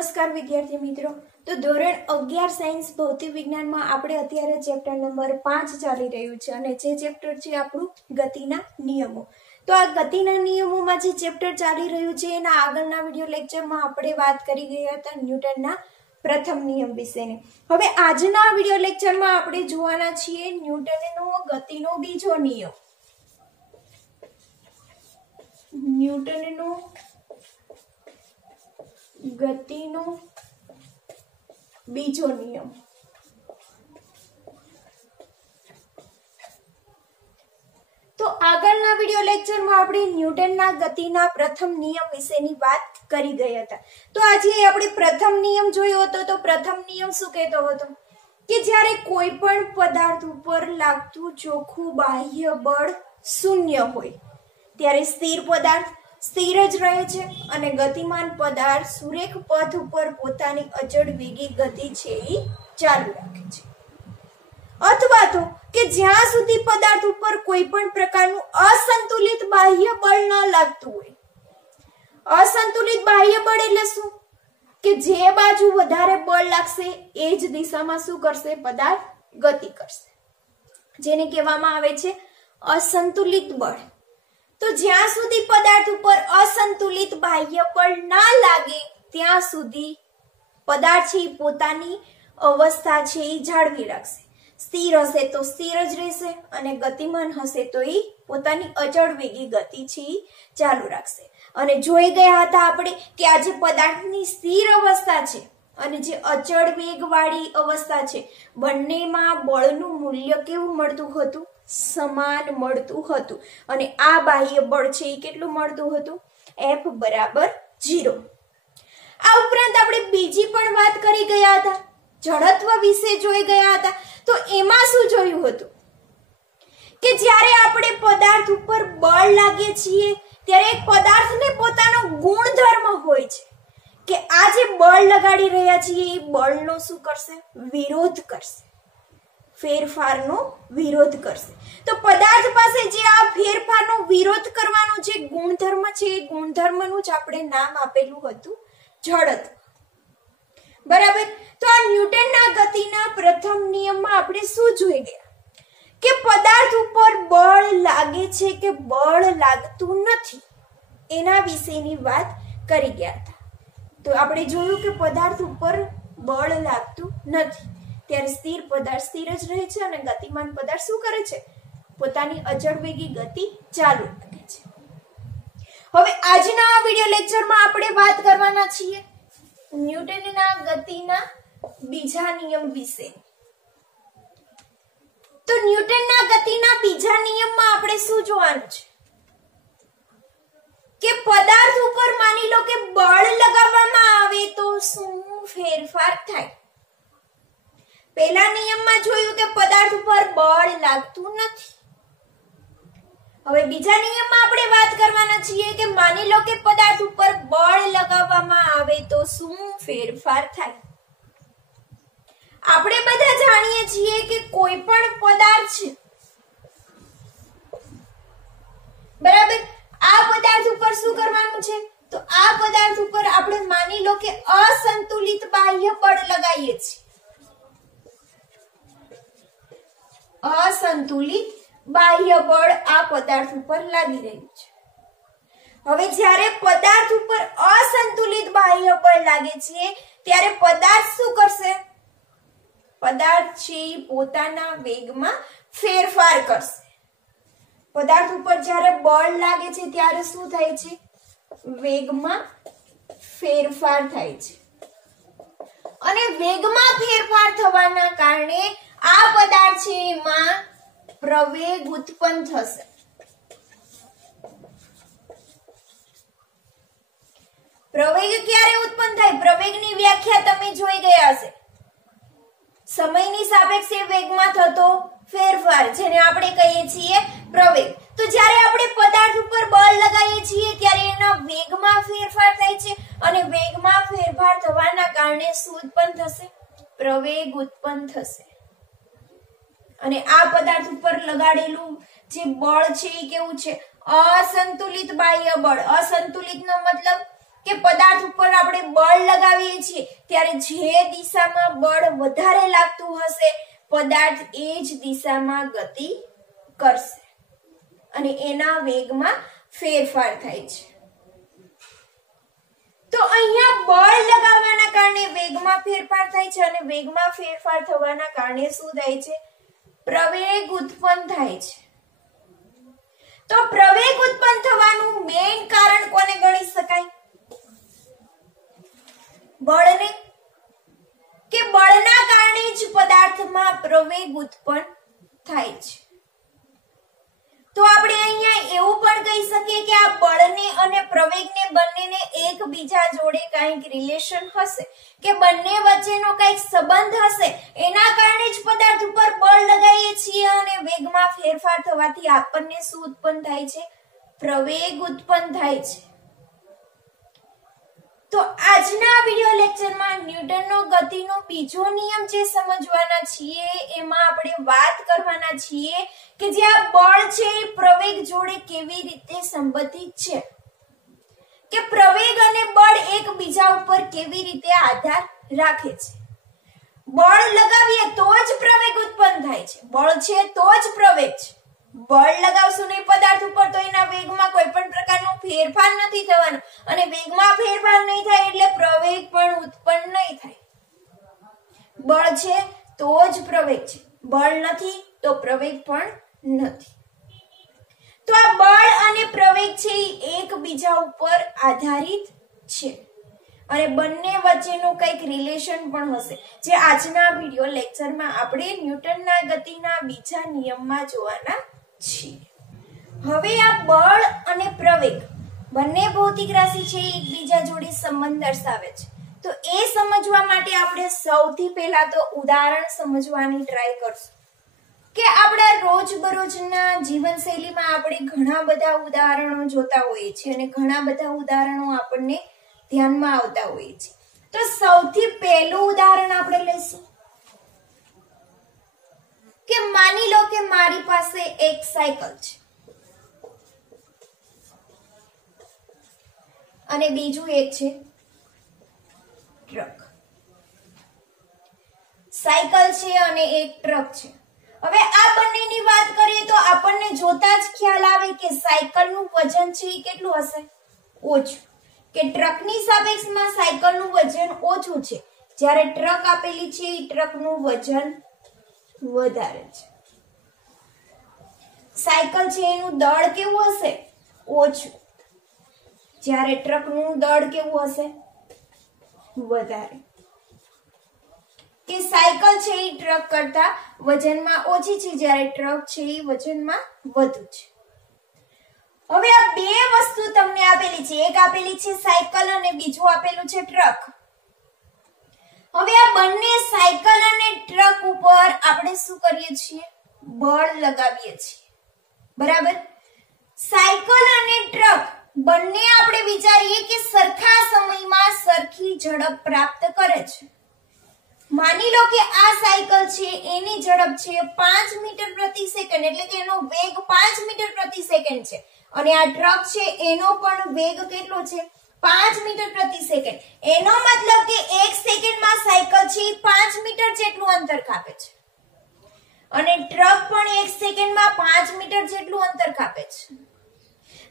નમસ્કાર વિદ્યાર્થી મિત્રો। તો ધોરણ 11 સાયન્સ ભૌતિક વિજ્ઞાનમાં આપણે અત્યારે ચેપ્ટર નંબર 5 ચાલી રહ્યું છે અને જે ચેપ્ટર છે આપણું ગતિના નિયમો। તો આ ગતિના નિયમોમાં જે ચેપ્ટર ચાલી રહ્યું છે એના આગળના વિડિયો લેક્ચરમાં આપણે વાત કરી ગયા હતા ન્યૂટનના પ્રથમ નિયમ વિશેની। હવે આજના વિડિયો લેક્ચરમાં આપણે જોવાના છીએ ન્યૂટનનો ગતિનો બીજો નિયમ। ન્યૂટનનો ગતિનો બીજો નિયમ। તો આગળના વિડિયો લેક્ચરમાં આપણે ન્યૂટનના ગતિના પ્રથમ નિયમ વિશેની વાત કરી ગયા હતા। તો આજે આપણે પ્રથમ નિયમ જોયો હતો। તો પ્રથમ નિયમ શું કહેતો હતો કે જ્યારે કોઈ પણ પદાર્થ ઉપર લાગતું ચોખ્ખું બાહ્ય બળ શૂન્ય હોય ત્યારે સ્થિર પદાર્થ સ્થિર જ રહે છે અને ગતિમાન પદાર્થ સુરેખ પથ ઉપર પોતાની અચળ વેગી ગતિ છે એ ચાલુ રાખે છે। અથવા તો કે જ્યાં સુધી પદાર્થ ઉપર કોઈ પણ પ્રકારનું અસંતુલિત બાહ્ય બળ ન લાગતું હોય। અસંતુલિત બાહ્ય બળ એટલે શું કે જે બાજુ વધારે બળ લાગશે એ જ દિશામાં શું કરશે પદાર્થ ગતિ કરશે, જેને કહેવામાં આવે છે અસંતુલિત બળ। તો જ્યાં સુધી પદાર્થ ઉપર અસંતુલિત બાહ્ય બળ ના લાગે ત્યાં સુધી પદાર્થ છે પોતાની અવસ્થા છે એ જાળવી રાખશે। સ્થિર હશે તો સ્થિર જ રહેશે અને ગતિમાન હશે તો એ પોતાની અચળ વેગી ગતિ છે એ ચાલુ રાખશે। અને જોઈ ગયા હતા આપણે કે આ જે પદાર્થની સ્થિર અવસ્થા છે અને જે અચળ વેગવાળી અવસ્થા છે બંનેમાં બળનું મૂલ્ય કેવું મળતું હતું? સમાન મળતું હતું। અને આ બાહ્ય બળ છે એ કેટલું મળતું હતું? F બરાબર 0। આ ઉપરાંત આપણે બીજી પણ વાત કરી ગયા હતા, જડત્વ વિશે જોઈ ગયા હતા। તો એમાં શું જોયું હતું કે જ્યારે આપણે પદાર્થ ઉપર બળ લાગીએ છીએ ત્યારે એક પદાર્થને પોતાનો ગુણધર્મ હોય છે કે આ જે બળ લગાડી રહ્યા છીએ એ બળનો શું કરશે? વિરોધ કરશે, ફેરફારનો વિરોધ કરશે। તો પદાર્થ પાસે જે આ ફેરફારનો વિરોધ કરવાનો જે ગુણધર્મ છે એ ગુણધર્મનું જ આપણે નામ આપેલું હતું જડત્વ, બરાબર। તો આ ન્યૂટનના ગતિના પ્રથમ નિયમમાં આપણે શું જોઈ ગયા કે પદાર્થ ઉપર બળ લાગે છે કે બળ લાગતું નથી એના વિશેની વાત કરી ગયા હતા। તો આપણે જોયું કે પદાર્થ ઉપર બળ લાગતું નથી ત્યારે સ્થિર પદાર્થ સ્થિર જ રહે છે અને ગતિમાન પદાર્થ શું કરે છે? પોતાની અચળ વેગી ગતિ ચાલુ રાખે છે। હવે આજના આ વિડિયો લેક્ચરમાં આપણે વાત કરવાના છીએ ન્યૂટનના ગતિના બીજા નિયમ વિશે। તો ન્યૂટનના ગતિના બીજા નિયમમાં આપણે શું જોવાનું છે કે પદાર્થ ઉપર માની લો કે બળ લગાવવામાં આવે તો શું ફેરફાર થાય? પહેલા નિયમમાં જોયું કે પદાર્થ ઉપર બળ લાગતું નથી। હવે બીજા નિયમમાં આપણે વાત કરવાના છીએ કે માની લો કે પદાર્થ ઉપર બળ લગાવવામાં આવે તો શું ફેરફાર થાય? આપણે બધા જાણીએ છીએ કે કોઈ પણ પદાર્થ છે, બરાબર, આ પદાર્થ ઉપર શું કરવાનું છે? તો આ પદાર્થ ઉપર આપણે માની લો કે અસંતુલિત બાહ્ય બળ લગાવીએ છીએ, અસંતુલિત બાહ્ય બળ આ પદાર્થ ઉપર લાગી રહ્યું છે। હવે જ્યારે પદાર્થ ઉપર અસંતુલિત બાહ્ય બળ લાગે છે ત્યારે પદાર્થ શું કરશે? પદાર્થ છે પોતાના વેગમાં ફેરફાર કરશે। પદાર્થ ઉપર જ્યારે બળ લાગે છે ત્યારે શું થાય છે? વેગમાં ફેરફાર થાય છે અને વેગમાં ફેરફાર થવાના કારણે આ પદાર્થ છે એમાં પ્રવેગ ઉત્પન્ન થશે। પ્રવેગ ક્યારે ઉત્પન્ન થાય? પ્રવેગની વ્યાખ્યા તમે જોઈ ગયા હશે, સમયની સાપેક્ષે વેગમાં થતો ફેરફાર જેને આપણે કહીએ છીએ પ્રવેગ। તો જ્યારે આપણે પદાર્થ ઉપર બળ લગાવીએ છીએ ત્યારે એના વેગમાં ફેરફાર થાય છે અને વેગમાં ફેરફાર થવાના કારણે શું ઉત્પન્ન થશે? પ્રવેગ ઉત્પન્ન થશે। અને આ પદાર્થ ઉપર લગાડેલું જે બળ છે એ કેવું છે? અસંતુલિત બાહ્ય બળ। અસંતુલિતનો મતલબ કે પદાર્થ ઉપર આપણે બળ લગાવીએ છીએ ત્યારે જે દિશામાં બળ વધારે લાગતું હશે પદાર્થ એ જ દિશામાં ગતિ કરશે અને એના વેગમાં ફેરફાર થાય છે. તો અહીંયા બળ લગાવવાના કારણે વેગમાં ફેરફાર થાય છે અને વેગમાં ફેરફાર થવાના કારણે શું થાય છે? પ્રવેગ ઉત્પન્ન થાય છે. તો પ્રવેગ ઉત્પન્ન થવાનું મેઇન કારણ કોને ગણી શકાય? બળને, કે બળના કારણે જ પદાર્થમાં પ્રવેગ ઉત્પન્ન થાય છે. તો આપણે અહીંયા એવું પણ કહી શકીએ કે આ બળને અને પ્રવેગને બંનેને એકબીજા જોડે કંઈક રિલેશન હશે કે બંને વચ્ચેનો કંઈક સંબંધ હશે એના કારણે જ પદાર્થ ઉપર બળ લગાવીએ છીએ અને વેગમાં ફેરફાર થવાથી આપણને શું ઉત્પન્ન થાય છે? પ્રવેગ ઉત્પન્ન થાય છે. તો આજના વિડિયો લેક્ચરમાં ન્યૂટનનો ગતિનો બીજો નિયમ જે સમજવાના છીએ એમાં આપણે વાત કરવાના છીએ કે જે આ બળ છે એ પ્રવેગ જોડે કેવી રીતે સંબંધિત છે, કે પ્રવેગ અને બળ એકબીજા ઉપર કેવી રીતે આધાર રાખે છે. બળ લગાવીએ તો જ પ્રવેગ ઉત્પન્ન થાય છે, બળ છે તો જ પ્રવેગ છે. બળ લગાવશું નહીં પદાર્થ ઉપર તો એના વેગમાં કોઈ પણ પ્રકારનો ફેરફાર નથી થવાનો અને વેગમાં ફેરફાર નહીં થાય એટલે પ્રવેગ પણ ઉત્પન્ન નહીં થાય. બળ છે તો જ પ્રવેગ છે, બળ નથી તો પ્રવેગ પણ નથી. તો આ બળ અને પ્રવેગ છે એ એકબીજા ઉપર આધારિત છે અને બંને વચ્ચેનું કંઈક રિલેશન પણ હશે જે આજના વિડિયો લેક્ચરમાં આપણે ન્યૂટનના ગતિના બીજા નિયમમાં જોવાના છીએ. હવે આ બળ અને પ્રવેગ બંને ભૌતિક રાશિ છે એકબીજા જોડે સંબંધ દર્શાવે છે. તો એ સમજવા માટે આપણે સૌથી પહેલા તો ઉદાહરણ સમજવાની ટ્રાય કરશું કે આપણા રોજબરોજના જીવનશૈલીમાં આપણે ઘણા બધા ઉદાહરણો જોતા હોઈએ છીએ અને ઘણા બધા ઉદાહરણો આપણને ધ્યાનમાં આવતા હોઈએ છે. તો સૌથી પહેલું ઉદાહરણ આપણે લઈશું કે માની લો કે મારી પાસે એક સાયકલ છે અને બીજું એક છે ટ્રક. સાયકલ છે અને એક ટ્રક છે. હવે આ બંનેની વાત કરીએ તો આપણને જોતા જ ખ્યાલ આવે કે સાયકલનું વજન છે એ કેટલું હશે? ઓછું. કે ટ્રકની સાપેક્ષમાં સાયકલનું વજન ઓછું છે જ્યારે ટ્રક આપેલી છે એ ટ્રકનું વજન વધારે છે. સાયકલ છે એનું દળ કેવું હશે? ઓછું, જ્યારે ટ્રકનું દળ કેવું હશે? વધારે. કે સાયકલ છે એ ટ્રક કરતા વજનમાં ઓછી છે જ્યારે ટ્રક છે એ વજનમાં વધુ છે. હવે આ બે વસ્તુ તમને આપેલી છે, એક આપેલી છે સાયકલ અને બીજું આપેલું છે ટ્રક. હવે આ બંને સાયકલ અને ટ્રક ઉપર આપણે શું કરીએ છીએ? બળ લગાવીએ છીએ. બરાબર. સાયકલ અને ટ્રક બંને આપણે વિચારીએ કે સરખા સમયમાં સરખી ઝડપ પ્રાપ્ત કરે છે. માની લો કે આ સાયકલ છે એની ઝડપ છે 5 મીટર પ્રતિ સેકન્ડ એટલે કે એનો વેગ 5 મીટર પ્રતિ સેકન્ડ છે અને આ ટ્રક છે એનો પણ વેગ કેટલો છે? 5 મીટર પ્રતિ સેકન્ડ. એનો મતલબ કે 1 સેકન્ડમાં સાયકલ છે 5 મીટર જેટલું અંતર કાપે છે અને ટ્રક પણ 1 સેકન્ડમાં 5 મીટર જેટલું અંતર કાપે છે.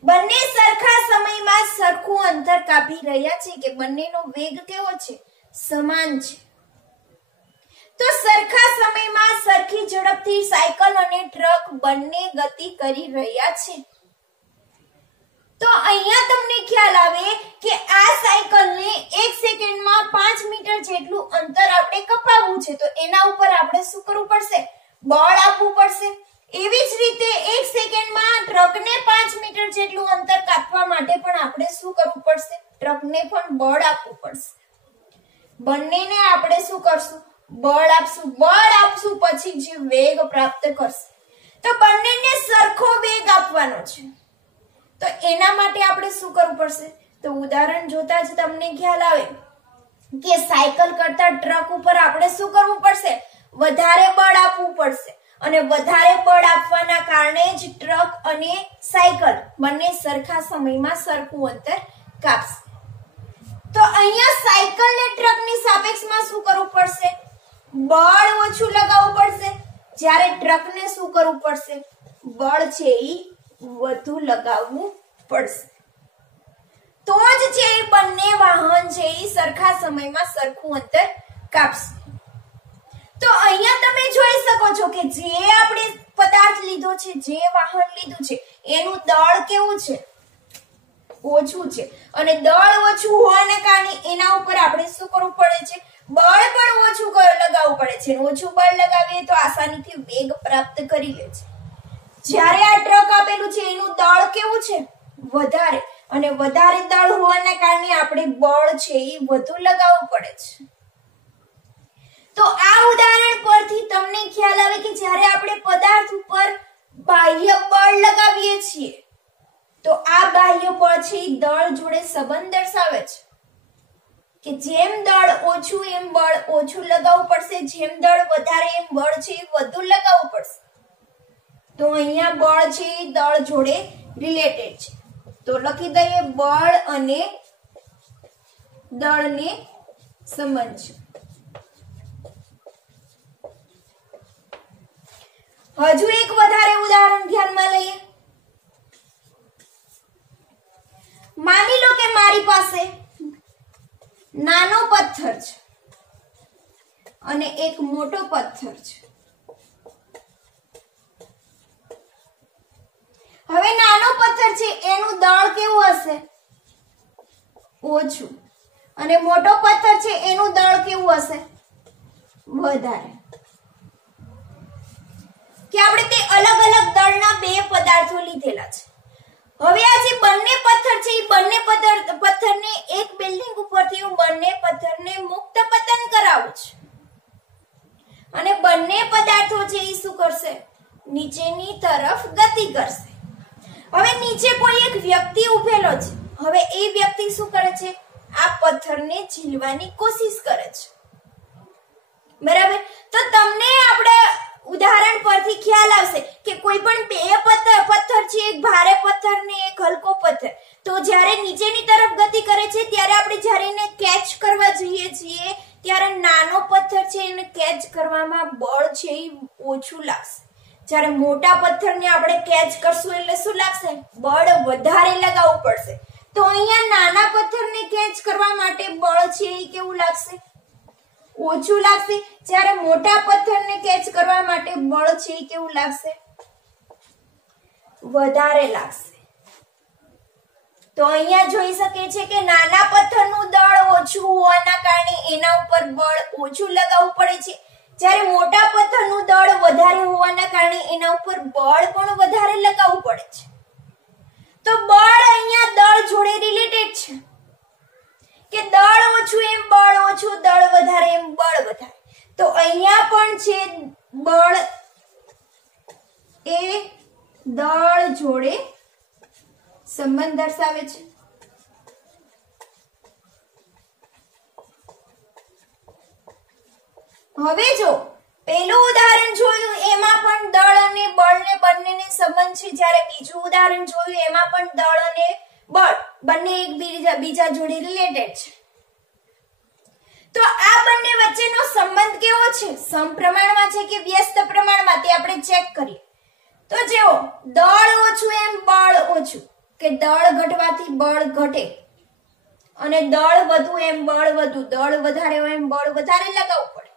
બંને સરખા સમયમાં સરખું અંતર કાપી રહ્યા છે કે બંનેનો વેગ કેવો છે? સમાન છે. તો સરખા સમયમાં સરખી ઝડપથી સાયકલ અને ટ્રક બંને ગતિ કરી રહ્યા છે. તો અહીંયા તમને ખ્યાલ આવે કે આ સાયકલને 1 સેકન્ડમાં 5 મીટર જેટલું અંતર આપણે કપાવવું છે તો એના ઉપર આપણે શું કરવું પડશે? બળ આપવું પડશે. એવી જ રીતે 1 સેકન્ડમાં ટ્રકને 5 મીટર જેટલું અંતર કાપવા માટે પણ આપણે શું કરવું પડશે? ટ્રકને પણ બળ આપવું પડશે. બંનેને આપણે શું કરશું? બળ આપશું. બળ આપશું પછી જે વેગ પ્રાપ્ત કરશે તો બંનેને સરખો વેગ આપવાનો છે. તો એના માટે આપણે શું કરવું પડશે? તો ઉદાહરણ જોતા જ તમને ખ્યાલ આવે કે સાયકલ કરતા ટ્રક ઉપર આપણે શું કરવું પડશે? વધારે બળ આપવું પડશે અને વધારે બળ આપવાના કારણે જ ટ્રક અને સાયકલ બંને સરખા સમયમાં સરખું અંતર કાપશે. તો અહીંયા સાયકલ ને ટ્રકની સાપેક્ષમાં શું કરવું પડશે? બળ ઓછું લગાવવું પડશે, જ્યારે ટ્રકને શું કરવું પડશે? બળ છે એ વધુ લગાવવું પડશે. તો જ છે એ બંને વાહન છે એ સરખા સમયમાં સરખું અંતર કાપશે. તો અહીંયા તમે જોઈ શકો છો કે જે આપણે પદાર્થ લીધો છે, જે વાહન લીધું છે, એનું દળ કેવું છે? ઓછું છે. અને દળ ઓછું હોવાને કારણે એના ઉપર આપણે શું કરવું પડે છે? બળ પણ ઓછું લગાવવું પડે છે. ઓછું બળ લગાવીએ તો આસાનીથી વેગ પ્રાપ્ત કરી લે છે. જ્યારે આ ટ્રક આપેલું છે એનું દળ કેવું છે? વધારે. અને વધારે દળ હોવાને કારણે આપણે બળ છે એ વધુ લગાવવું પડે છે. તો આ ઉદાહરણ પરથી તમને ખ્યાલ આવે કે જ્યારે આપણે પદાર્થ ઉપર બાહ્ય બળ લગાવીએ છીએ તો આ બાહ્ય બળ છે એ દળ જોડે સંબંધ દર્શાવે છે કે જેમ દળ ઓછું એમ બળ ઓછું લગાવવું પડશે, જેમ દળ વધારે એમ બળ છે એ વધુ લગાવવું પડશે. તો અહીંયા બળ છે એ દળ જોડે રિલેટેડ છે. તો લખી દઈએ બળ અને દળને સંબંધ છે. હજુ એક વધારે ઉદાહરણ ધ્યાનમાં લઈએ. માની લો કે મારી પાસે નાનો પથ્થર છે અને એક મોટો પથ્થર છે. હવે નાનો પથ્થર છે એનું દળ કેવું હશે? ઓછું. અને મોટો પથ્થર છે એનું દળ કેવું હશે? વધારે. કે આપણે તે અલગ અલગ દળના બે પદાર્થો લીધેલા છે. હવે આ જે બંને પથ્થર છે એ બંને પથ્થરને એક બિલ્ડિંગ ઉપરથી હું બંને પથ્થરને મુક્ત પતન કરાવું છું. અને બંને પદાર્થો છે એ શું કરશે? નીચેની તરફ ગતિ કરશે. હવે નીચે કોઈ એક વ્યક્તિ ઉભેલો છે. હવે એ વ્યક્તિ શું કરે છે? આ પથ્થરને ઝીલવાની કોશિશ કરે છે. બરાબર. તો તમને આપણે ઉદાહરણ પરથી ખ્યાલ આવશે કે કોઈ પણ બે પથ્થર છે, એક ભારે પથ્થર ને એક હલકો પથ્થર. તો જ્યારે નીચેની તરફ ગતિ કરે છે ત્યારે આપણે જ્યારે એને કેચ કરવા જઈએ છીએ ત્યારે નાનો પથ્થર છે એને કેચ કરવામાં બળ છે એ ઓછું લાગશે. જ્યારે મોટા પથ્થરને આપણે કેચ કરશું એટલે શું લાગશે? બળ વધારે લગાવવું પડશે. તો અહીંયા નાના પથ્થરને કેચ કરવા માટે બળ છે એ કેવું લાગશે? ઓછું લાગશે. જ્યારે મોટા પથ્થરને કેચ કરવા માટે બળ છે એ કેવું લાગશે? વધારે લાગશે. તો અહીંયા જોઈ શકે છે કે નાના પથ્થરનું દળ ઓછું હોવાના કારણે એના ઉપર બળ ઓછું લગાવવું પડે છે, જ્યારે મોટા પથ્થરનું દળ વધારે હોવાના કારણે એના ઉપર બળ પણ વધારે લગાવવું પડે છે. તો બળ અહીંયા દળ જોડે રિલેટેડ છે કે દળ ઓછું એમ બળ ઓછું, દળ વધારે એમ બળ વધારે. તો અહીંયા પણ છે બળ એ દળ જોડે સંબંધ દર્શાવે છે. હવે જો પહેલું ઉદાહરણ જોયું એમાં પણ દળ અને બળને બંનેને સંબંધ છે, જ્યારે બીજું ઉદાહરણ જોયું એમાં પણ દળ અને બળ બંને એકબીજા જોડે રિલેટેડ છે. તો આ બંને વચ્ચેનો સંબંધ કેવો છે? સમપ્રમાણમાં છે કે વ્યસ્ત પ્રમાણમાં તે આપણે ચેક કરીએ. તો જેવો દળ ઓછું એમ બળ ઓછું, કે દળ ઘટવાથી બળ ઘટે, અને દળ વધુ એમ બળ વધુ, દળ વધારે હોય એમ બળ વધારે લગાવવું પડે.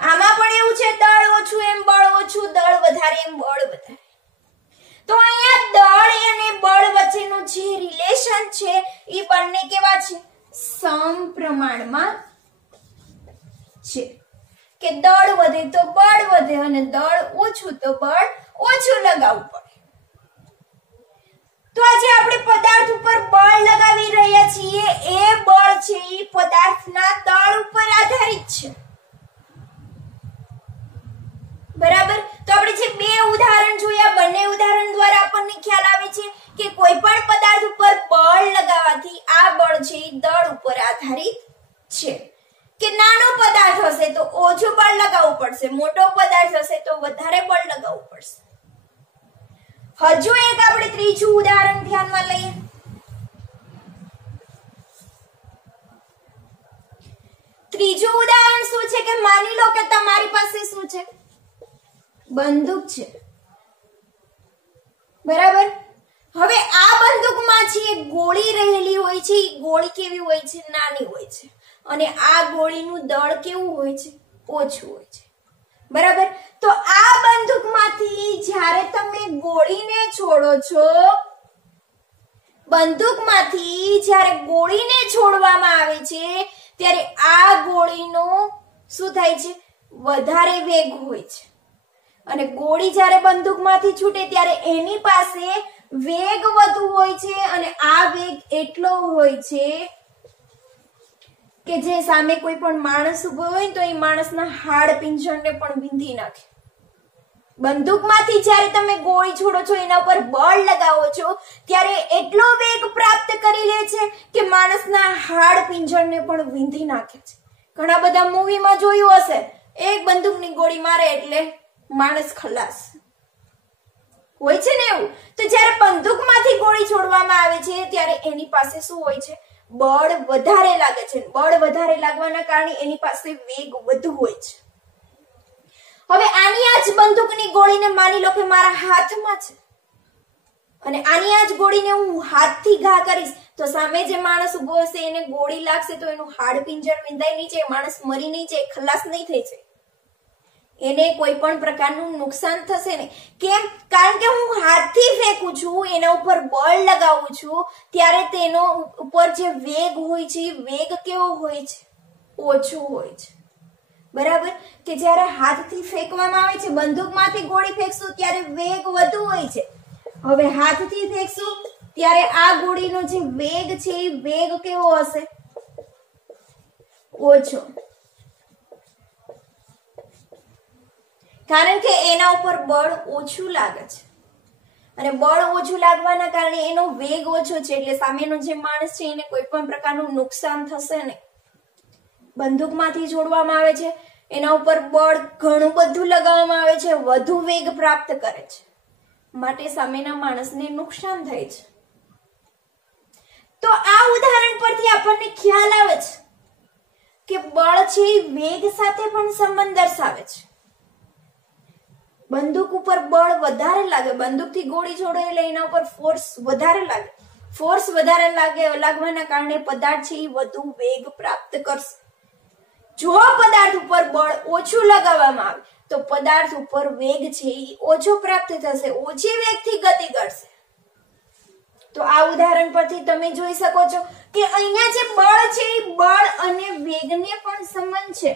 આમાં પણ એવું છે દળ ઓછું એમ બળ ઓછું, દળ વધારે એમ બળ વધારે. તો અહીંયા દળ અને બળ વચ્ચેનું જે રિલેશન છે એ બંને કેવા છે? સમપ્રમાણમાં છે. કે દળ વધે તો બળ વધે અને દળ ઓછું તો બળ ઓછું લગાવવું પડે. તો આજે આપણે પદાર્થ ઉપર બળ લગાવી રહ્યા છીએ એ બળ છે એ પદાર્થના દળ ઉપર આધારિત છે. બરાબર. તો આપણે જે બે ઉદાહરણ જોયા, બંને ઉદાહરણ દ્વારા આપણને ખ્યાલ આવે છે કે કોઈ પણ પદાર્થ ઉપર બળ લગાવવાથી આ બળ છે એ દળ ઉપર આધારિત છે. કે નાનો પદાર્થ હશે તો ઓછું બળ લગાવવું પડશે, મોટો પદાર્થ હશે તો વધારે બળ લગાવવું પડશે. હજુ એક આપણે ત્રીજું ઉદાહરણ ધ્યાનમાં લઈએ. ત્રીજું ઉદાહરણ શું છે કે માની લો કે તમારી પાસે શું છે, બંદૂક છે, બરાબર. હવે આ બંદૂકમાં છે ગોળી રહેલી હોય છે. ગોળી કેવી હોય છે, નાની હોય છે, અને આ ગોળીનું દળ કેવું હોય છે, ઓછું હોય છે, બરાબર. તો આ બંદૂકમાંથી જ્યારે તમે ગોળીને છોડો છો, બંદૂકમાંથી જ્યારે ગોળીને છોડવામાં આવે છે ત્યારે આ ગોળીનો શું થાય છે, વધારે વેગ હોય છે, અને ગોળી જ્યારે બંદૂકમાંથી છૂટે ત્યારે એની પાસે વેગ વધુ હોય છે, અને આ વેગ એટલો હોય છે કે જે સામે કોઈ પણ માણસ ઉભો હોય તો એ માણસના હાડ પિંજરને પણ વીંધી નાખે. બંદૂકમાંથી જ્યારે તમે ગોળી છોડો છો, એના ઉપર બળ લગાવો છો, ત્યારે એટલો વેગ પ્રાપ્ત કરી લે છે કે માણસના હાડ પિંજરને પણ વીંધી નાખે છે. ઘણા બધા મૂવીમાં જોયું હશે, એક બંદૂકની ગોળી મારે એટલે માણસ ખલાસ હોય છે ને એવું. તો જ્યારે બંદૂકમાંથી ગોળી છોડવામાં આવે છે ત્યારે એની પાસે શું હોય છે, બળ વધારે લાગે છે. બળ વધારે લાગવાના કારણે એની પાસે વેગ વધુ હોય છે. હવે આની આ જ બંદૂકની ગોળીને માની લો કે મારા હાથમાં છે, અને આની આ જ ગોળીને હું હાથથી ઘા કરીશ તો સામે જે માણસ ઉભો હશે એને ગોળી લાગશે તો એનું હાડ પિંજર વિંધાઈ નહીં જાય, માણસ મરી નહીં જાય, ખલાસ નહીં થઈ જાય, એને કોઈ પણ પ્રકારનું નુકસાન થશે નહીં. કેમ? કારણ કે હું હાથથી ફેંકું છું, એના ઉપર બળ લગાવું છું, ત્યારે તેનો ઉપર જે વેગ હોય છે વેગ કેવો હોય છે, ઓછો હોય છે, બરાબર. કે જ્યારે હાથથી ફેંકવામાં આવે છે, બંદૂકમાંથી ગોળી ફેંકશું ત્યારે વેગ વધુ હોય છે. હવે હાથથી ફેંકશું ત્યારે આ ગોળીનો જે વેગ છે એ વેગ કેવો હશે, ઓછો, કારણ કે એના ઉપર બળ ઓછું લાગે છે, અને બળ ઓછું લાગવાના કારણે એનો વેગ ઓછો છે, એટલે સામેનો જે માણસ છે એને કોઈ પણ પ્રકારનું નુકસાન થશે નહીં. બંદૂકમાંથી છોડવામાં આવે છે, એના ઉપર બળ ઘણું બધું લગાવવામાં આવે છે, વધુ વેગ પ્રાપ્ત કરે છે, માટે સામેના માણસને નુકસાન થાય છે. તો આ ઉદાહરણ પરથી આપણને ખ્યાલ આવે છે કે બળ છે વેગ સાથે પણ સંબંધ દર્શાવે છે. બંદૂક ઉપર બળ વધારે લાગે, બંદૂકથી ગોળી છોડો એટલે એના ઉપર ફોર્સ વધારે લાગે, ફોર્સ વધારે લાગવાના કારણે પદાર્થ છે એ વધુ વેગ પ્રાપ્ત કરશે. જો પદાર્થ ઉપર બળ ઓછું લગાવવામાં આવે તો પદાર્થ ઉપર વેગ છે એ ઓછો પ્રાપ્ત થશે, ઓછી વેગથી ગતિ કરશે. તો આ ઉદાહરણ પરથી તમે જોઈ શકો છો કે અહીંયા જે બળ છે એ બળ અને વેગને પણ સંબંધ છે.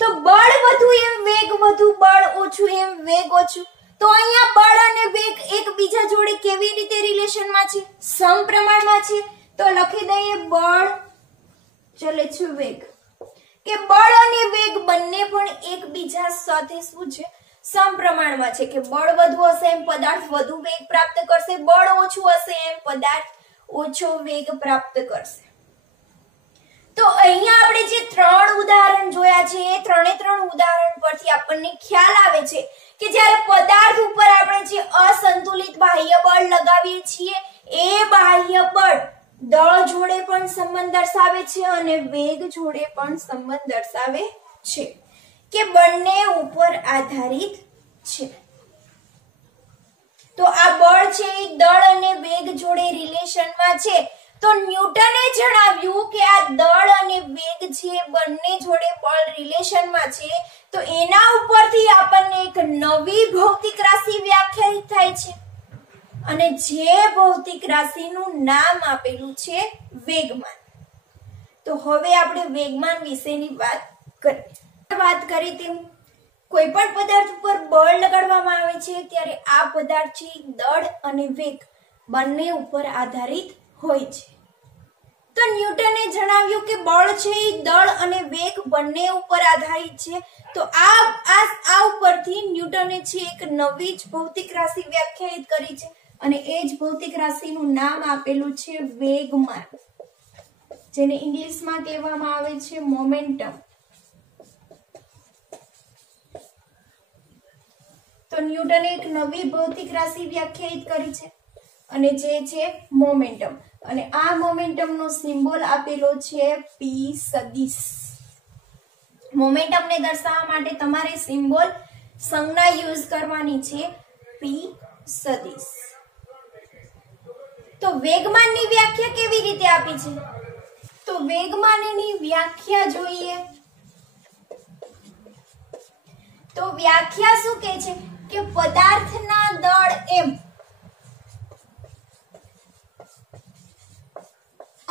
તો બળ વધુ એમ વેગ વધુ, બળ ઓછું એમ વેગ ઓછું. તો અહીંયા બળ અને વેગ એકબીજા જોડે કેવી રીતે રિલેશનમાં છે, સમપ્રમાણમાં છે. તો લખી દઈએ બળ ચલે છે વેગ, કે બળ અને વેગ બંને પણ એકબીજા સાથે શું છે, સમપ્રમાણમાં છે. કે બળ વધુ હશે એમ પદાર્થ વધુ વેગ પ્રાપ્ત કરશે, બળ ઓછું હશે એમ પદાર્થ ઓછો વેગ પ્રાપ્ત કરશે. તો અહીંયા આપણે જે 3 ઉદાહરણ જોયા છે એ 3 ઉદાહરણ પરથી આપણને ખ્યાલ આવે છે કે જ્યારે પદાર્થ ઉપર આપણે જે અસંતુલિત બાહ્ય બળ લગાવીએ છીએ એ બાહ્ય બળ દળ જોડે પણ સંબંધ દર્શાવે છે અને વેગ જોડે પણ સંબંધ દર્શાવે છે, કે બંને ઉપર આધારિત છે. તો આ બળ છે એ દળ અને વેગ જોડે રિલેશનમાં છે. તો ન્યૂટને જણાવ્યું કે આ દળ અને વેગ છે બંને જોડે બળ રિલેશનમાં છે. તો એના ઉપરથી આપણને એક નવી ભૌતિક રાશિ વ્યાખ્યાયિત થાય છે, અને જે ભૌતિક રાશિનું નામ આપેલું છે વેગમાન. તો હવે આપણે વેગમાન વિશેની વાત કરી તેમ કોઈ પણ પદાર્થ ઉપર બળ લગાડવામાં આવે છે ત્યારે આ પદાર્થ છે દળ અને વેગ બંને ઉપર આધારિત હોય છે. તો ન્યૂટને જણાવ્યું કે બળ છે એ દળ અને વેગ બંને ઉપર આધારિત છે. તો આ ઉપરથી ન્યૂટને છે એક નવી જ ભૌતિક રાશિ વ્યાખ્યાયિત કરી છે, અને એ જ ભૌતિક રાશિનું નામ આપેલું છે વેગમાન, જેને ઇંગ્લિશમાં કહેવામાં આવે છે મોમેન્ટમ. તો તો ન્યૂટને એક નવી ભૌતિક રાશિ વ્યાખ્યાયિત કરી છે અને જે છે મોમેન્ટમ, અને આ મોમેન્ટમનો સિમ્બોલ આપેલો છે p સદિશ. મોમેન્ટમને દર્શાવવા માટે તમારે સિમ્બોલ સંજ્ઞા યુઝ કરવાની છે p સદિશ. તો વેગમાનની વ્યાખ્યા કેવી રીતે આપી છે? તો વેગમાનની વ્યાખ્યા જોઈએ તો વ્યાખ્યા શું કહે છે કે પદાર્થના દળ m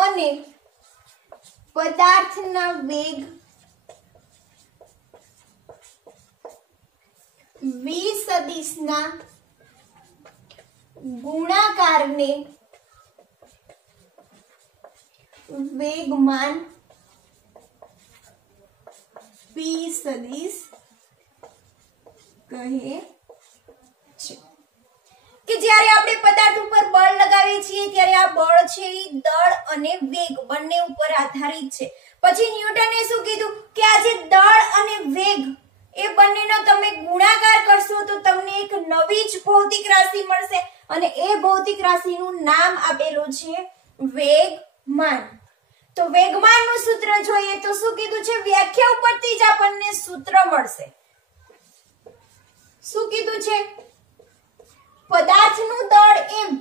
અને પદાર્થના વેગ v સદિશના ગુણાકારને વેગમાન p સદિશ કહે છે. કે જ્યારે આપણે પદાર્થ ઉપર બળ લગાવીએ છીએ ત્યારે આ બળ છે એ દળ અને વેગ બંને ઉપર આધારિત છે. પછી ન્યૂટને શું કીધું કે આ જે દળ અને વેગ એ બંનેનો તમે ગુણાકાર કરશો તો તમને એક નવી જ ભૌતિક રાશિ મળશે અને એ ભૌતિક રાશિનું નામ આપેલું છે વેગમાન. તો વેગમાનનું સૂત્ર જોઈએ તો શું કીધું છે? વ્યાખ્યા ઉપરથી જ આપણને સૂત્ર મળશે. શું કીધું છે? પદાર્થનું દળ m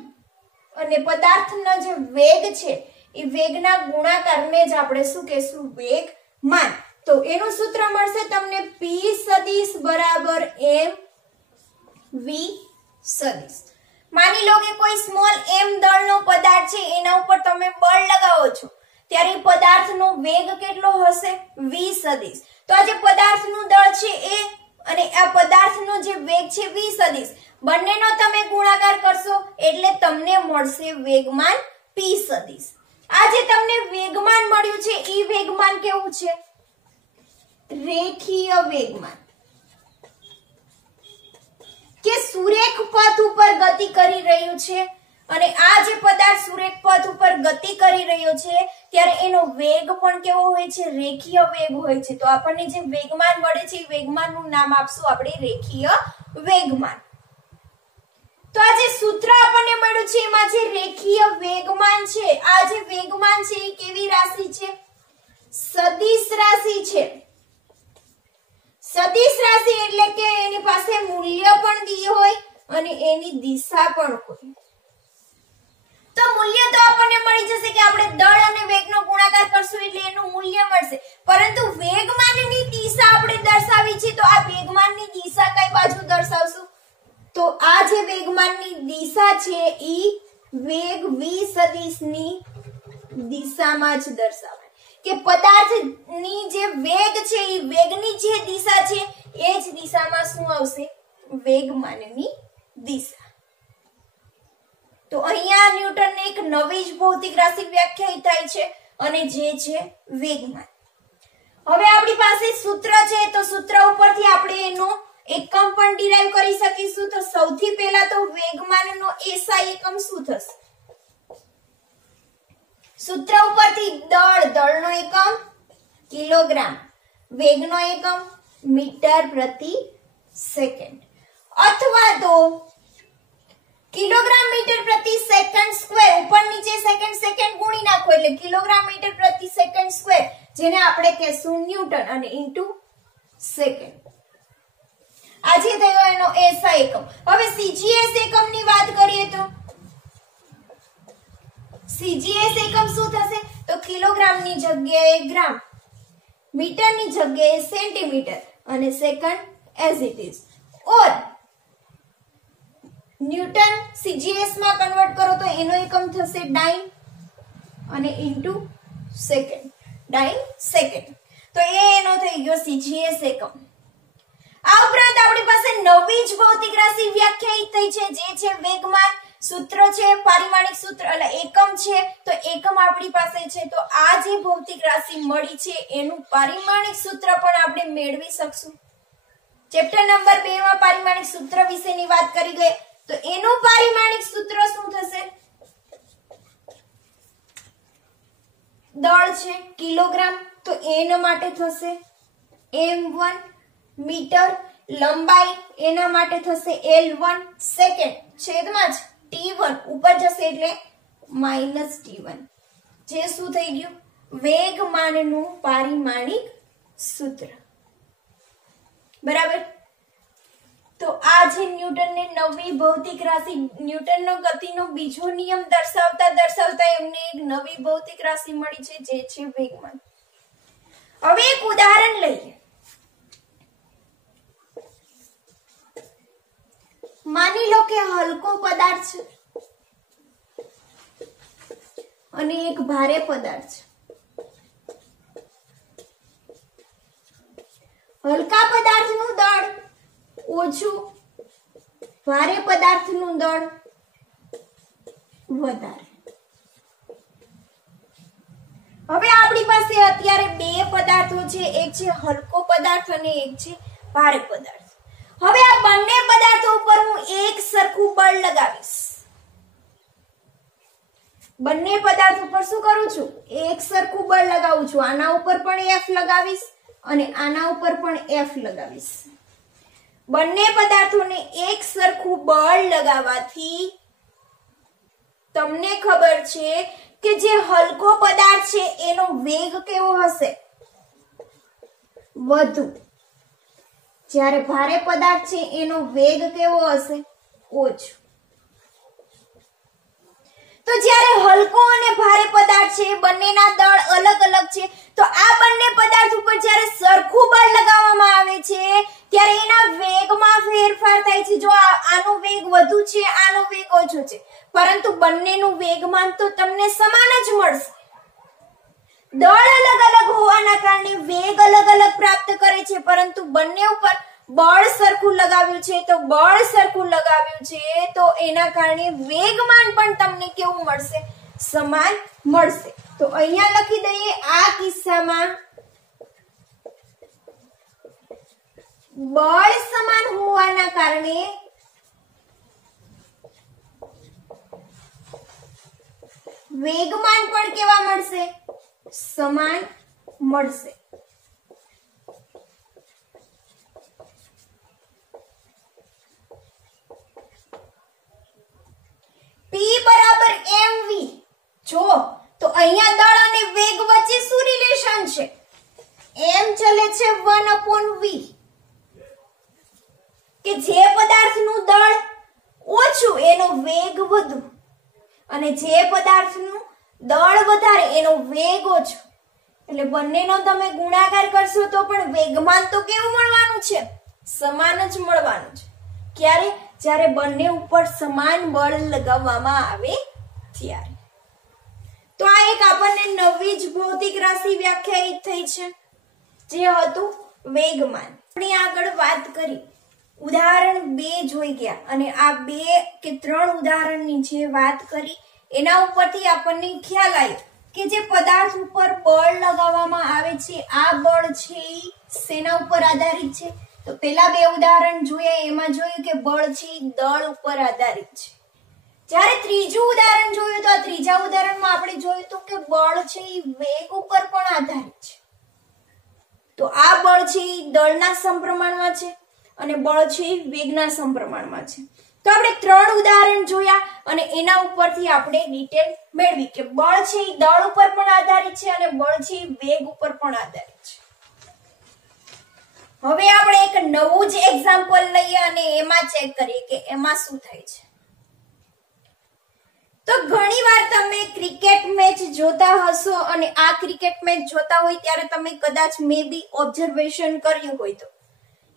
અને પદાર્થનો જે વેગ છે એ વેગના ગુણાકારને જ આપણે શું કહેશું? વેગમાન. તો એનું સૂત્ર મળશે તમને p સદિશ બરાબર m v સદિશ. માની લો કે કોઈ સ્મોલ m દળનો પદાર્થ છે એના ઉપર તમે બળ લગાવો છો ત્યારે પદાર્થનો વેગ કેટલો હશે? v સદિશ. તો આ જે પદાર્થનું દળ છે એ અને આ પદાર્થનો જે વેગ છે v સદિશ બંનેનો તમે ગુણાકાર કરશો એટલે તમને મળશે વેગમાન p સદિશ. આ જે તમને વેગમાન મળ્યું છે એ વેગમાન કેવું છે? રેખીય વેગમાન. કે સુરેખ પથ ઉપર ગતિ કરી રહ્યું છે અને આ જે પદાર્થ સુરેખ પથ ઉપર ગતિ કરી રહ્યો છે ત્યારે એનો વેગ પણ કેવો હોય છે? રેખીય વેગ હોય છે. તો આપણને જે વેગમાન મળે છે એ વેગમાનનું નામ આપશું આપણે રેખીય વેગમાન. તો આ જે સૂત્ર આપણને મળ્યું છે એમાં જે રેખીય વેગમાન છે, આ જે વેગમાન છે એ કેવી રાશિ છે? સદિશ રાશિ છે. સદિશ રાશિ એટલે કે એની પાસે મૂલ્ય પણ દી હોય અને એની દિશા પણ હોય. તો મૂલ્ય તો આપણને મળી જશે કે આપણે દળ અને વેગનો ગુણાકાર કરશું એટલે એનું મૂલ્ય મળશે, પરંતુ વેગમાનની દિશા આપણે દર્શાવી છે તો આ વેગમાનની દિશા કઈ બાજુ દર્શાવશું? તો આ જે વેગમાનની દિશા છે ઈ વેગ v સદિશની દિશામાં જ દર્શાવાય. કે પદાર્થની જે વેગ છે એ વેગની જે દિશા છે એ જ દિશામાં શું આવશે? વેગમાનની દિશા. તો અહીંયા ન્યૂટનને એક નવી જ ભૌતિક રાશિ વ્યાખ્યાયિત થાય છે અને જે છે વેગમાન. હવે આપણી પાસે સૂત્ર છે તો સૂત્ર ઉપરથી આપણે એનો એકમ પણ ડિરાઈવ કરી શકીશું. તો સૌથી પહેલા તો વેગમાનનો SI એકમ શું થશે? સૂત્ર ઉપરથી દળનો એકમ કિલોગ્રામ, વેગનો એકમ મીટર પ્રતિ સેકન્ડ, અથવા તો કિલોગ્રામ મીટર પ્રતિ સેકન્ડ સ્ક્વેર, ઉપર નીચે સેકન્ડ સેકન્ડ ગુણી નાખો એટલે કિલોગ્રામ મીટર પ્રતિ સેકન્ડ સ્ક્વેર, જેને આપણે કહેશું ન્યૂટન અને ઇન્ટુ સેકન્ડ. આજે થયો એનો SI એકમ. હવે CGS એકમની વાત કરીએ તો CGS એકમ શું થશે? તો કિલોગ્રામની જગ્યાએ ગ્રામ, મીટરની જગ્યાએ સેન્ટીમીટર અને second as it is. Or newton CGS માં કન્વર્ટ કરો તો એનો એકમ થશે ડાઇન અને ઇન્ટુ સેકન્ડ, ડાઇન સેકન્ડ. તો એનો થઈ ગયો CGS એકમ. આ ઉપરાંત આપણી પાસે નવી જ ભૌતિક રાશિ વ્યાખ્યાયિત થઈ છે જે છે વેગમાન. સૂત્ર છે પારિમાણિક સૂત્ર એટલે એકમ છે, તો એકમ આપણી પાસે છે. તો આ જે ભૌતિક રાશિ મળી છે એનું પારિમાણિક સૂત્ર પણ આપણે મેળવી શકશું. ચેપ્ટર નંબર 2 માં પારિમાણિક સૂત્ર વિશેની વાત કરી ગઈ તો એનું પારિમાણિક સૂત્ર શું થશે? દળ છે કિલોગ્રામ તો એના માટે થશે m1 મીટર લંબાઈ એના માટે થશે L1 સેકન્ડ છેદમાં જ T1 ઉપર જશે એટલે -T1, જે શું થઈ ગયું વેગમાનનું પારિમાણિક સૂત્ર. બરાબર. તો આ જે ન્યૂટનને નવી ભૌતિક રાશિ, ન્યૂટનનો ગતિનો બીજો નિયમ દર્શાવતા એમને એક નવી ભૌતિક રાશિ મળી છે, જે છે વેગમાન. હવે એક ઉદાહરણ લઈએ. માની લો કે હલકો પદાર્થ છે અને એક ભારે પદાર્થ છે. હલકા પદાર્થનું દળ ઓછું, ભારે પદાર્થનું દળ વધારે. હવે આપણી પાસે અત્યારે બે પદાર્થો છે, એક છે હલકો પદાર્થ અને એક છે ભારે પદાર્થ. હવે આ બંને પદાર્થો ઉપર હું એક સરખું બળ લગાવીશ. બંને પદાર્થ ઉપર શું કરું છું? એક સરખું બળ લગાવું છું. આના ઉપર પણ F લગાવીશ અને આના ઉપર પણ F લગાવીશ. બંને પદાર્થોને એક સરખું બળ લગાવવાથી તમને ખબર છે કે જે હલકો પદાર્થ છે એનો વેગ કેવો હશે? વધુ. જ્યારે ભારે પદાર્થ છે એનો વેગ કેવો હશે? ઓછો. તો જ્યારે હલકો અને ભારે પદાર્થ છે બંનેના દળ અલગ અલગ છે, તો આ બંને પદાર્થ ઉપર જ્યારે સરખું બળ લગાવવામાં આવે છે ત્યારે એના વેગમાં ફેરફાર થાય છે. જો આનો વેગ વધુ છે, આનો વેગ ઓછો છે, પરંતુ બંનેનું વેગમાન તો તમને સમાન જ મળશે. દળ અલગ અલગ હોવાના કારણે વેગ અલગ અલગ પ્રાપ્ત કરે છે, પરંતુ બંને ઉપર બળ સરખું લગાવ્યું છે. તો બળ સરખું લગાવ્યું છે તો એના કારણે વેગમાન પણ તમને કેવું મળશે? સમાન મળશે. તો અહીંયા લખી દઈએ, આ કિસ્સામાં બળ સમાન હોવાના કારણે વેગમાન પણ કેવા મળશે? સમાન મળશે. P બરાબર mv. જો તો અહીંયા દળ અને વેગ વચ્ચે શું રિલેશન છે? m ચલે છે 1/v. કે જે પદાર્થનું દળ ઓછું એનો વેગ વધુ અને જે પદાર્થનું દળ વધારે એનો વેગ ઓછો. એટલે બંનેનો તમે ગુણાકાર કરશો તો પણ વેગમાન તો કેવું મળવાનું છે? સમાન જ મળવાનું છે. ક્યારે? જ્યારે બંને ઉપર સમાન બળ લગાવવામાં આવે ત્યારે. તો આ એક આપણને નવી જ ભૌતિક રાશિ વ્યાખ્યાયિત થઈ છે, જે હતું વેગમાન. આપણે આગળ વાત કરી, ઉદાહરણ 2 જોઈ ગયા અને આ 2 કે 3 ઉદાહરણની જે વાત કરી એના ઉપરથી આપણને ખ્યાલ આવ્યો કે જે પદાર્થ ઉપર બળ લગાવવામાં આવે છે આ બળ છે એ શેના ઉપર આધારિત છે? તો પેલા 2 ઉદાહરણ જોયા એમાં જોયું કે બળ છે દળ ઉપર આધારિત છે. જ્યારે ત્રીજું ઉદાહરણ જોયું તો આ ત્રીજા ઉદાહરણમાં આપણે જોયું તો કે બળ છે એ વેગ ઉપર પણ આધારિત છે. તો આ બળ છે એ દળના સમપ્રમાણમાં છે અને બળ છે એ વેગના સમપ્રમાણમાં છે. તો આપણે 3 ઉદાહરણ જોયા અને એના ઉપરથી આપણે ડિટેલ મેળવી કે બળ છે એ દળ ઉપર પણ આધારિત છે અને બળ છે એ વેગ ઉપર પણ આધારિત છે. હવે આપણે એક નવું જ એક્ઝામ્પલ લઈએ અને એમાં ચેક કરીએ કે એમાં શું થાય છે. તો ઘણીવાર તમે ક્રિકેટ મેચ જોતા હશો અને આ ક્રિકેટ મેચ જોતા હોય ત્યારે તમે કદાચ મે બી ઓબ્ઝર્વેશન કર્યું હોય તો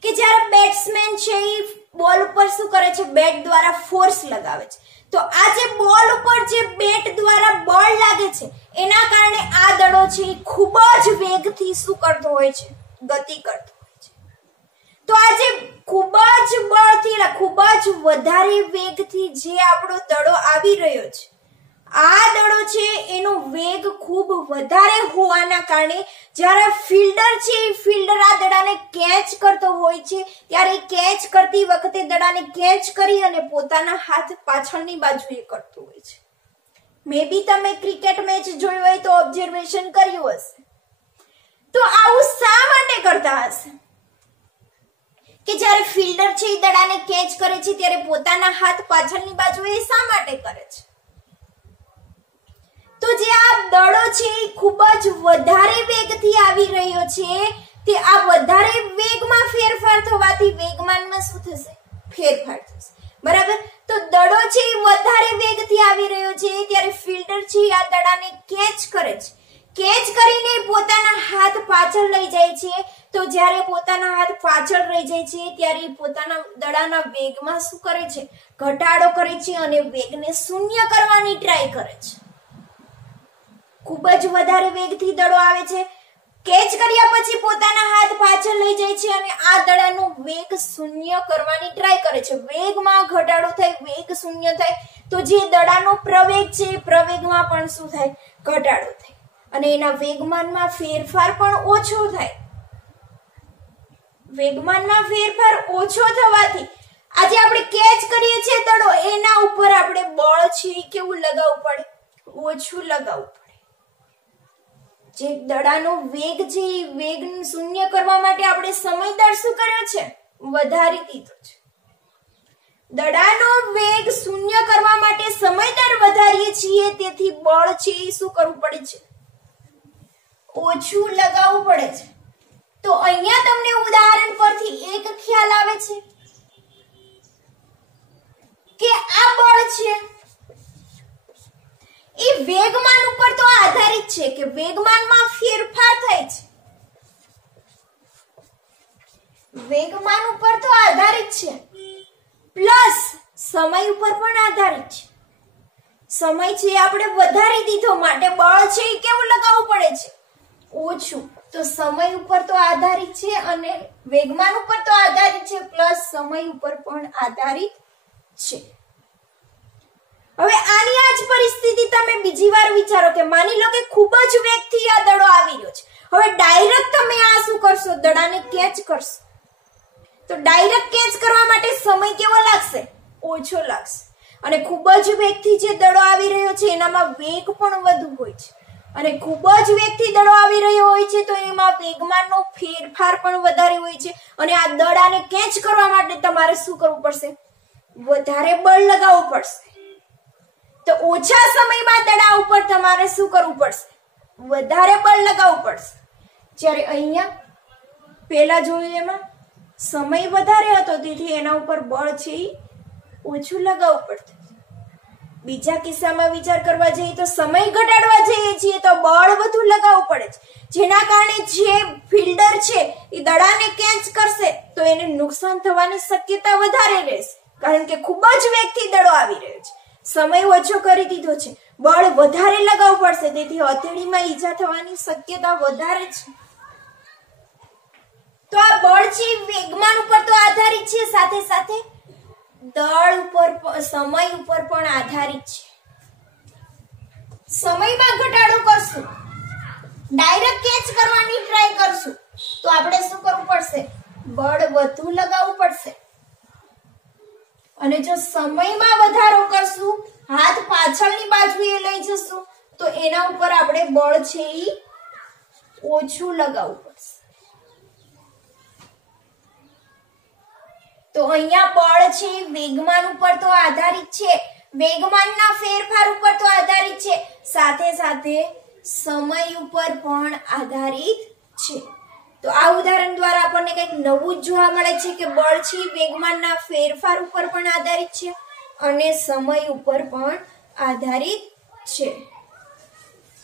કે જ્યારે બેટ્સમેન છે એ બોલ ઉપર શું કરે છે? બેટ દ્વારા ફોર્સ લગાવે છે. તો આ જે બોલ ઉપર જે બેટ દ્વારા બળ લાગે છે એના કારણે આ દડો છે એ ખૂબ જ વેગથી શું કરતો હોય છે? ગતિ કરતો હોય છે. તો આ જે ખૂબ જ બળથી ખૂબ જ વધારે વેગથી જે આપણો દડો આવી રહ્યો છે, આ દડો છે એનો વેગ ખૂબ વધારે હોવાના કારણે જ્યારે ફિલ્ડર છે એ ફિલ્ડર આ દડાને કેચ કરતો હોય છે ત્યારે કેચ કરતી વખતે દડાને કેચ કરી અને પોતાના હાથ પાછળની બાજુએ કરતો હોય છે. મે બી તમે ક્રિકેટ મેચ જોઈ હોય તો ઓબ્ઝર્વેશન કર્યું હશે. તો આવું શા માટે કરતા હશે? કે જ્યારે ફિલ્ડર છે એ દડાને કેચ કરે છે ત્યારે પોતાના હાથ પાછળની બાજુએ શા માટે કરે છે? તો જે આ દડો છે એ ખૂબ જ વધારે વેગથી આવી રહ્યો છે, તે આ વધારે વેગમાં ફેરફાર થવાથી વેગમાનમાં શું થશે? ફેરફાર થશે, બરાબર? તો દડો છે એ વધારે વેગથી આવી રહ્યો છે ત્યારે ફિલ્ડર છે આ દડાને કેચ કરે છે, કેચ કરીને પોતાના હાથ પાછળ લઈ જાય છે। તો જ્યારે પોતાના હાથ પાછળ રહી જાય છે ત્યારે પોતાના દડાના વેગમાં શું કરે છે? ઘટાડો કરે છે અને વેગને શૂન્ય કરવાની ટ્રાય કરે છે। ખૂબ જ વધારે વેગથી દડો આવે છે, કેચ કર્યા પછી પોતાના હાથ પાછળ લઈ જાય છે અને આ દડાનો વેગ શૂન્ય કરવાની ટ્રાય કરે છે। વેગમાં ઘટાડો થાય, વેગ શૂન્ય થાય, તો જે દડાનો પ્રવેગ છે પ્રવેગમાં પણ શું થાય? ઘટાડો થાય અને એના વેગમાનમાં ફેરફાર પણ ઓછો થાય। વેગમાનમાં ફેરફાર ઓછો થવાથી આજે આપણે કેચ કરીએ છીએ દડો, એના ઉપર આપણે બળ છે કેવું લગાવવું પડે? ઓછું લગાવવું પડે। જે દડાનો વેગ છે એ વેગ શૂન્ય કરવા માટે આપણે સમયદર શું કર્યો છે? વધારી દીધો છે। દડાનો વેગ શૂન્ય કરવા માટે સમયદર વધારીએ છીએ, તેથી બળ છે એ શું કરવું પડે છે? ઓછું લગાવવું પડે છે। તો અહીંયા તમને ઉદાહરણ પરથી એક ખ્યાલ આવે છે કે આ બળ છે એ વેગમાન ઉપર તો આધારિત છે કે વેગમાનમાં ફેરફાર થાય છે, વેગમાન ઉપર તો આધારિત છે, પ્લસ સમય ઉપર પણ આધારિત છે। સમય છે આપણે વધારી દીધો માટે બળ છે એ કેવું લગાવવું પડે છે? ઓછું। તો સમય ઉપર તો આધારિત છે અને વેગમાન ઉપર તો આધારિત છે, પ્લસ સમય ઉપર પણ આધારિત છે। હવે આની આ જ પરિસ્થિતિ તમે બીજી વાર વિચારો કે માની લો કે ખૂબ જ વેગથી આ દડો આવી રહ્યો છે, હવે ડાયરેક્ટ તમે આ શું કરશો? દડાને કેચ કરશો, તો ડાયરેક્ટ કેચ કરવા માટે સમય કેવો લાગશે? ઓછો લાગશે। અને ખૂબ જ વેગથી જે દડો આવી રહ્યો છે એનામાં વેગ પણ વધુ હોય છે, અને ખૂબ જ વેગથી દડો આવી રહ્યો હોય છે તો એમાં વેગમાનનો ફેરફાર પણ વધારે હોય છે, અને આ દડાને કેચ કરવા માટે તમારે શું કરવું પડશે? વધારે બળ લગાવવું પડશે। તો ઓછા સમયમાં દડા ઉપર તમારે શું કરવું પડશે? વધારે બળ લગાવવું પડશે। જ્યારે અહીંયા પહેલા જોયું એમાં સમય વધારે હતો તેથી એના ઉપર બળ છે એ ઓછું લગાવવું પડતું। બીજા કિસ્સામાં વિચાર કરવા જઈએ તો સમય ઘટાડવા જઈએ છીએ તો બળ વધુ લગાવવું પડે છે, જેના કારણે જે ફિલ્ડર છે એ દડાને કેચ કરશે તો એને નુકસાન થવાની શક્યતા વધારે રહેશે, કારણ કે ખૂબ જ વેગથી દડો આવી રહ્યો છે, સમય ઓછો કરી દીધો છે, બળ વધારે લગાવવું પડશે, તેથી હથેળીમાં ઈજા થવાની શક્યતા વધારે છે। તો આ બળ છે વેગમાન ઉપર તો આધારિત છે, સાથે સાથે દળ ઉપર સમય ઉપર પણ આધારિત છે। સમયમાં ઘટાડો કરશું, ડાયરેક્ટ કેચ કરવાની ટ્રાય કરશું તો આપણે શું કરવું પડશે? બળ વધુ લગાવવું પડશે। અને જો સમયમાં વધારો કરશું, હાથ પાછળની બાજુએ લઈ જશું તો એના ઉપર આપણે બળ છે એ ઓછું લગાવવું પડશે। તો અહીંયા બળ છે વેગમાન ઉપર તો આધારિત છે, વેગમાનના ફેરફાર ઉપર તો આધારિત છે, સાથે સાથે સમય ઉપર પણ આધારિત છે। તો આ ઉદાહરણ દ્વારા આપણને કંઈક નવું જ જોવા મળે છે કે બળ છે વેગમાનના ફેરફાર ઉપર પણ આધારિત છે અને સમય ઉપર પણ આધારિત છે।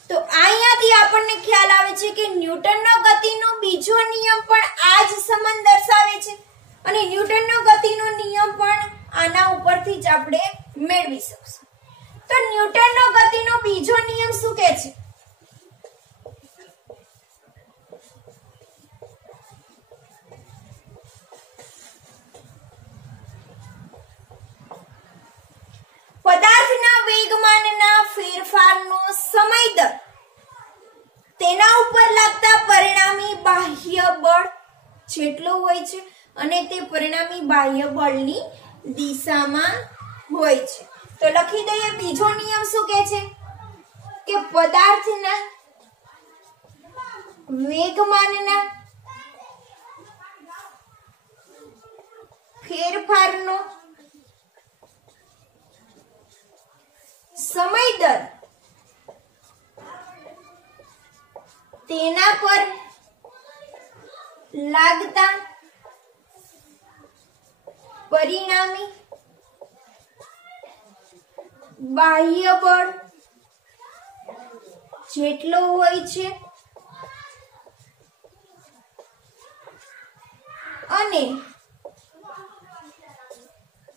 તો અહીંયાથી આપણને ખ્યાલ આવે છે કે ન્યૂટનનો ગતિનો બીજો નિયમ પણ આ જ સંબંધ દર્શાવે છે, અને ન્યૂટનનો ગતિનો નિયમ પણ આના ઉપરથી જ આપણે મેળવી શકશું। તો ન્યૂટનનો ગતિનો બીજો નિયમ શું કહે છે? પદાર્થના વેગમાનના ફેરફારનો સમય દર તેના ઉપર લાગતા પરિણામી બાહ્ય બળ જેટલો હોય છે અને તે પરિણામી બાહ્ય બળની દિશામાં હોય છે। તો લખી દઈએ બીજો નિયમ શું કહે છે કે પદાર્થના વેગમાનના લાગતા પરિણામી બાહ્ય બળ જેટલો હોય છે અને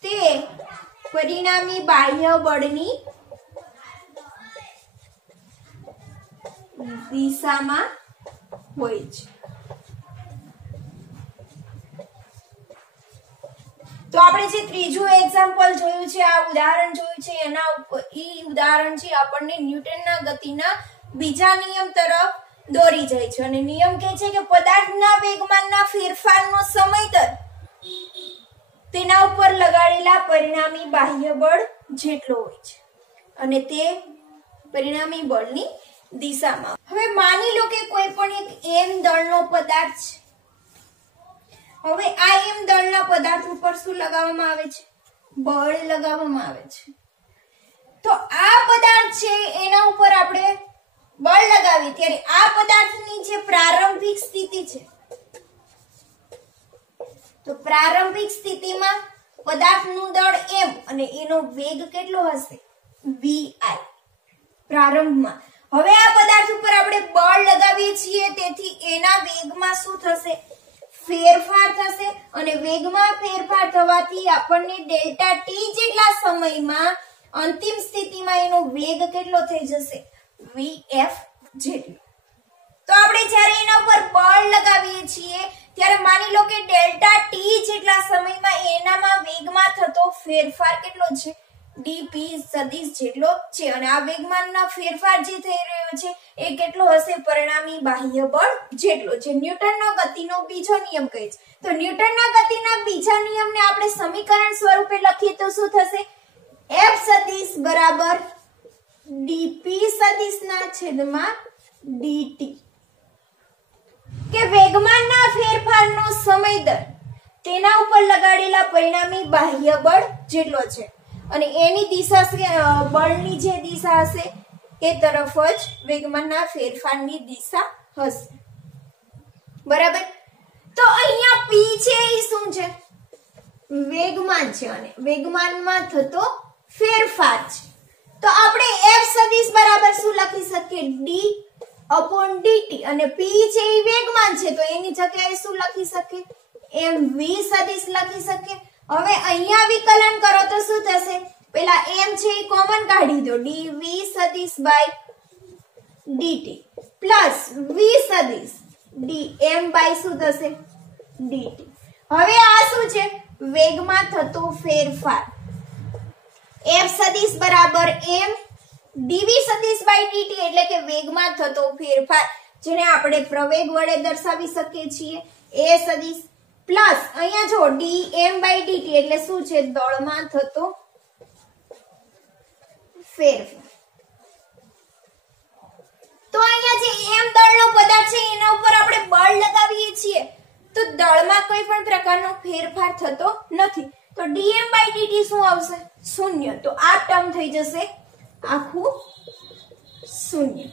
તે પરિણામી બાહ્ય બળની દિશામાં હોય છે. તો આપણે જે ત્રીજું એક્ઝામ્પલ જોયું છે, આ ઉદાહરણ જોયું છે, એના ઉપર ઈ ઉદાહરણ છે આપણને ન્યૂટનના ગતિના બીજા નિયમ તરફ દોરી જાય છે. અને નિયમ કહે છે કે પદાર્થના વેગમાનના ફેરફારનો સમય દર તેના ઉપર લગાડેલા પરિણામી બાહ્ય બળ જેટલો હોય છે અને તે પરિણામી બળની દિશામાં. હવે માની લો કે કોઈ પણ એક m દળનો પદાર્થ છે. હવે આ m દળના પદાર્થ ઉપર શું લગાવવામાં આવે છે? બળ લગાવવામાં આવે છે. તો આ પદાર્થ છે એના ઉપર આપણે બળ લગાવી ત્યારે આ પદાર્થની જે પ્રારંભિક સ્થિતિ છે, તો પ્રારંભિક સ્થિતિમાં પદાર્થનું દળ m અને એનો વેગ કેટલો હશે? vi પ્રારંભમાં. હવે આ પદાર્થ ઉપર આપણે બળ લગાવીએ છીએ તેથી એના વેગમાં શું થશે? ફેરફાર થશે અને વેગમાં ફેરફાર થવાથી આપણને ડેલ્ટા ટી જેટલા સમયમાં અંતિમ સ્થિતિમાં એનો વેગ કેટલો થઈ જશે? vf જેટલો. તો આપણે જ્યારે એના ઉપર બળ લગાવીએ છીએ ત્યારે માની લો કે ડેલ્ટા ટી જેટલા સમયમાં એનામાં વેગમાં થતો ફેરફાર કેટલો છે? dp સદિશ જેટલો છે. અને આ વેગમાનના ફેરફાર જે થઈ રહ્યો છે એ કેટલો હશે? પરિણામી બાહ્ય બળ જેટલો. જે ન્યૂટનનો ગતિનો બીજો નિયમ કહે છે. તો ન્યૂટનના ગતિના બીજા નિયમને આપણે સમીકરણ સ્વરૂપે લખીએ તો શું થશે? f સદિશ બરાબર dp સદિશના છેદમાં dt. કે વેગમાનના ફેરફારનો સમય દર તેના ઉપર લગાડેલા પરિણામી બાહ્ય બળ જેટલો છે અને એની દિશા બળની જે દિશા હશે એ તરફ જ વેગમાનના ફેરફારની દિશા હશે. બરાબર. તો અહીંયા p છે એ શું છે? વેગમાન છે અને વેગમાનમાં થતો ફેરફાર છે. તો આપણે f સદિશ બરાબર શું લખી શકીએ? d upon dt. અને p છે એ વેગમાન છે તો એની જગ્યાએ શું લખી શકીએ? mv સદિશ લખી શકીએ. હવે અહીંયા વિકલન કરો તો શું થશે? પેલા m છે એ કોમન કાઢી દો, dv સદિશ બાય dt પ્લસ v સદિશ dm બાય શું થશે? dt. હવે આ શું છે? વેગમાં થતો ફેરફાર. f સદિશ બરાબર m dv સદિશ બાય dt એટલે કે વેગમાં થતો ફેરફાર, જેને આપણે પ્રવેગ વડે દર્શાવી શકીએ છીએ. a સદિશ પ્લસ અહીંયા જો dm બાય dt એટલે શું છે? દળમાં થતો ફેરફાર. તો અહીંયા જે m દળનો પદાર્થ છે એના ઉપર આપણે બળ લગાવીએ છીએ તો દળમાં કોઈ પણ પ્રકારનો ફેરફાર થતો નથી. તો dm બાય dt શું આવશે? શૂન્ય. તો આ ટર્મ થઈ જશે આખું શૂન્ય.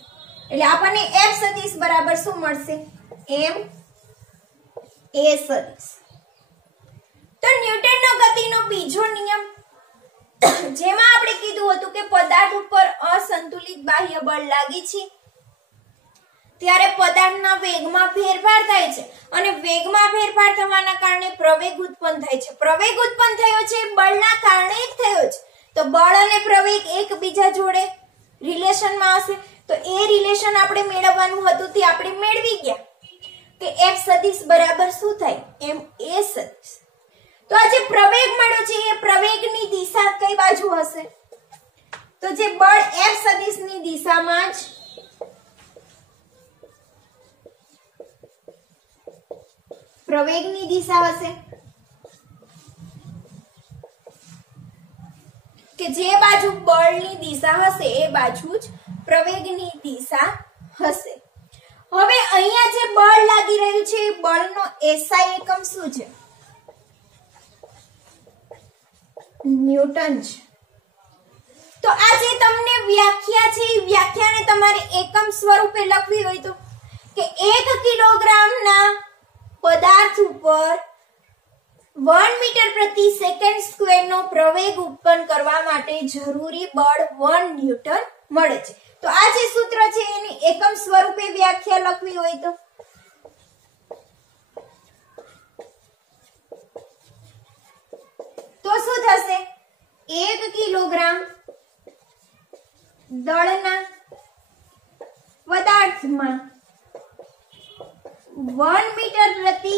એટલે આપણને f સદિશ બરાબર શું મળશે? m a સદિશ. તો ન્યૂટનનો ગતિનો બીજો નિયમ જેમાં આપણે કીધું હતું કે પદાર્થ ઉપર અસંતુલિત બાહ્ય બળ લાગી છે ત્યારે પદાર્થના વેગમાં ફેરફાર થાય છે અને વેગમાં ફેરફાર થવાના કારણે પ્રવેગ ઉત્પન્ન થાય છે. પ્રવેગ ઉત્પન્ન થયો છે બળના કારણે જ થયો છે. તો બળ અને પ્રવેગ એકબીજા જોડે રિલેશનમાં હશે. તો એ રિલેશન આપણે મેળવવાનું હતું તે આપણે મેળવી ગયા કે f સદિશ બરાબર શું થાય? m a સદિશ. તો આ જે પ્રવેગ મળ્યો છે એ પ્રવેગની દિશા કઈ બાજુ હશે? તો જે બળ f સદિશની દિશામાં જ પ્રવેગની દિશા હશે. કે જે બાજુ બળની દિશા હશે એ બાજુ જ પ્રવેગની દિશા હશે. હવે અહીંયા જે બળ લાગી રહ્યું છે એ બળનો SI એકમ શું છે? ન્યૂટન છે. તો આ જે તમને વ્યાખ્યા છે એ વ્યાખ્યાને તમારે એકમ સ્વરૂપે લખવી હોય તો કે 1 કિલોગ્રામના પદાર્થ ઉપર 1 મીટર પ્રતિ સેકન્ડ સ્ક્વેર નો પ્રવેગ ઉત્પન્ન કરવા માટે જરૂરી બળ 1 ન્યૂટન મળે છે. તો આ જે સૂત્ર છે એની એકમ સ્વરૂપે વ્યાખ્યા લખવી હોય તો શું થશે? 1 કિલોગ્રામ દળના પદાર્થમાં 1 મીટર પ્રતિ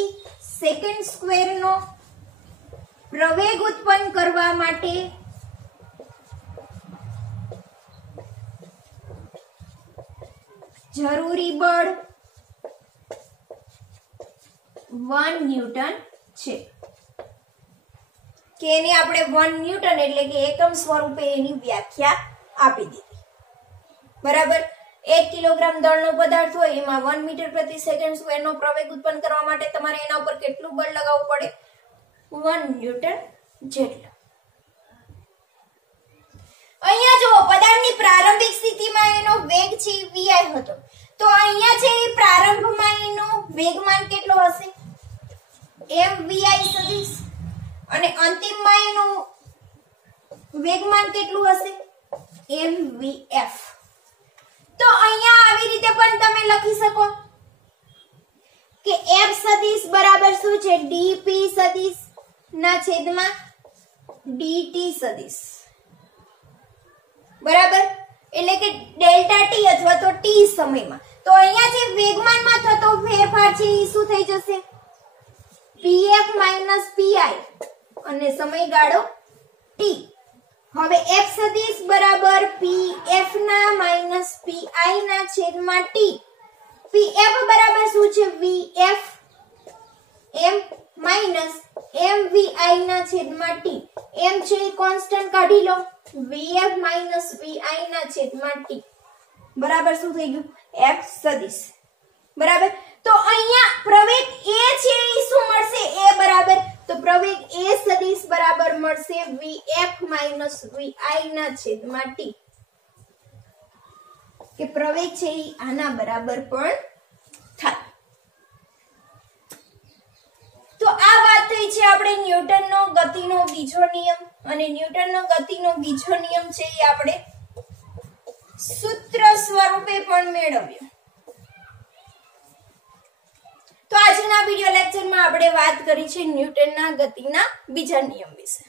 સેકન્ડ સ્ક્વેર નો પ્રવેગ ઉત્પન્ન કરવા માટે જરૂરી બળ 1 ન્યૂટન છે કે એને આપણે 1 ન્યૂટન એટલે કે એકમ સ્વરૂપે એની વ્યાખ્યા આપી દીધી. બરાબર. 1 કિલોગ્રામ દળનો પદાર્થ હોય એમાં 1 મીટર પ્રતિ સેકન્ડ સ્ક્વેર નો પ્રવેગ ઉત્પન્ન કરવા માટે તમારે એના ઉપર કેટલું બળ લગાવવું પડે? 1 ન્યૂટન જેટલું. અહીંયા જો પદાર્થની પ્રારંભિક સ્થિતિમાં એનો વેગ છે vi હતો. તો અહીંયા છે પ્રારંભમાં એનો વેગમાન કેટલો હશે? mvi સદિશ. અને અંતિમમાં એનું વેગમાન કેટલું હશે? mvf. તો અહીંયા આવી રીતે પણ તમે લખી શકો કે f સદિશ બરાબર શું છે? dp સદિશ ના છેદમાં dt સદિશ. બરાબર. એટલે કે ડેલ્ટા ટી અથવા તો t સમયમાં. તો અહીંયા જે વેગમાનમાં થતો ફેરફાર છે એ શું થઈ જશે? pf pi અને સમયગાળો t. હવે f સદિશ બરાબર pf ના માઈનસ pi ના છેદમાં t. pf બરાબર શું છે? vf m માઈનસ mvi ના છેદમાં t. m છે એ કોન્સ્ટન્ટ કાઢી લો. vf માઈનસ vi ના છેદમાં t બરાબર શું થઈ ગયું? f સદિશ. બરાબર. તો અહીંયા પ્રવેગ a છે એ શું મળશે? a બરાબર. તો પ્રવેગ a સદિશ બરાબર મળશે vf માઈનસ vi ના છેદમાં t. કે પ્રવેગ છે એ આના બરાબર પણ થાય. તો આ વાત થઈ છે આપણે ન્યૂટનનો ગતિનો બીજો નિયમ. અને ન્યૂટનનો ગતિનો બીજો નિયમ છે એ આપણે સૂત્ર સ્વરૂપે પણ મેળવ્યો. તો આજના વિડિયો લેક્ચરમાં આપણે વાત કરી છે ન્યૂટનના ગતિના બીજા નિયમ વિશે.